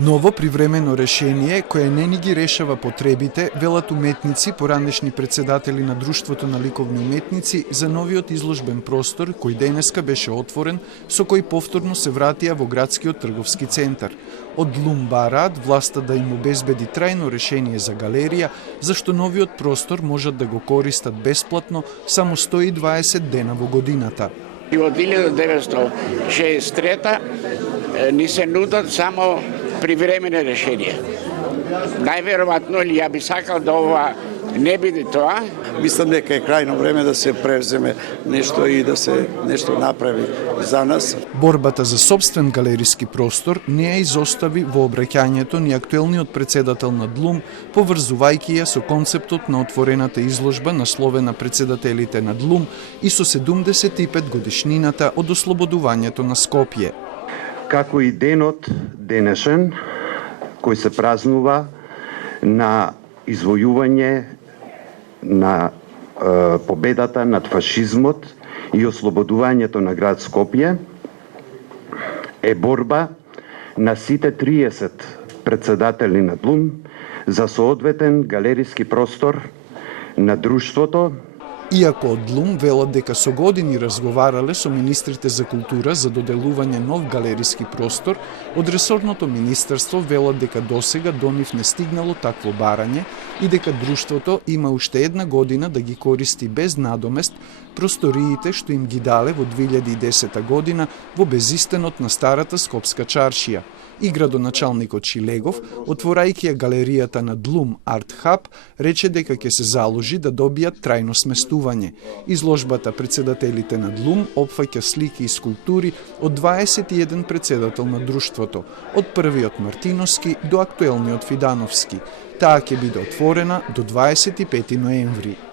Ново привремено решение кое не ни ги решава потребите, велат уметници, поранешни председатели на Друштвото на ликовни уметници, за новиот изложбен простор кој денеска беше отворен, со кој повторно се вратија во градскиот трговски центар. Од ДЛУМ бараат власта да им обезбеди трајно решение за галерија, зашто новиот простор можат да го користат бесплатно само 120 дена во годината. И од 1963 ни се нудат само привремени решенија. Најверојатно ли ја би сакал да ова не биде тоа. Мислам дека е крајно време да се превземе нешто и да се нешто направи за нас. Борбата за собствен галериски простор не ја изостави во обраќањето ни актуелниот председател на ДЛУМ, поврзувајќи ја со концептот на отворената изложба насловена Председателите на ДЛУМ и со 75 годишнината од ослободувањето на Скопје. Како и денот денешен, кој се празнува на извојување на победата над фашизмот и ослободувањето на град Скопје, е борба на сите 30 председатели на ДЛУМ за соодветен галериски простор на друштвото. Иако од ДЛУМ велат дека со години разговарале со министрите за култура за доделување нов галериски простор, од ресорното министерство велат дека досега до нив не стигнало такво барање и дека друштвото има уште една година да ги користи без надомест просториите што им ги дале во 2010 година во безистенот на старата Скопска чаршија. И градоначалникот Шилегов, отворајќи ја галеријата на ДЛУМ Арт Хаб, рече дека ќе се заложи да добијат трајно сместување. Изложбата Председателите на ДЛУМ опфаќа слики и скулптури од 21 председател на друштвото, од првиот Мартиновски до актуелниот Фидановски. Таа ќе биде отворена до 25 ноември.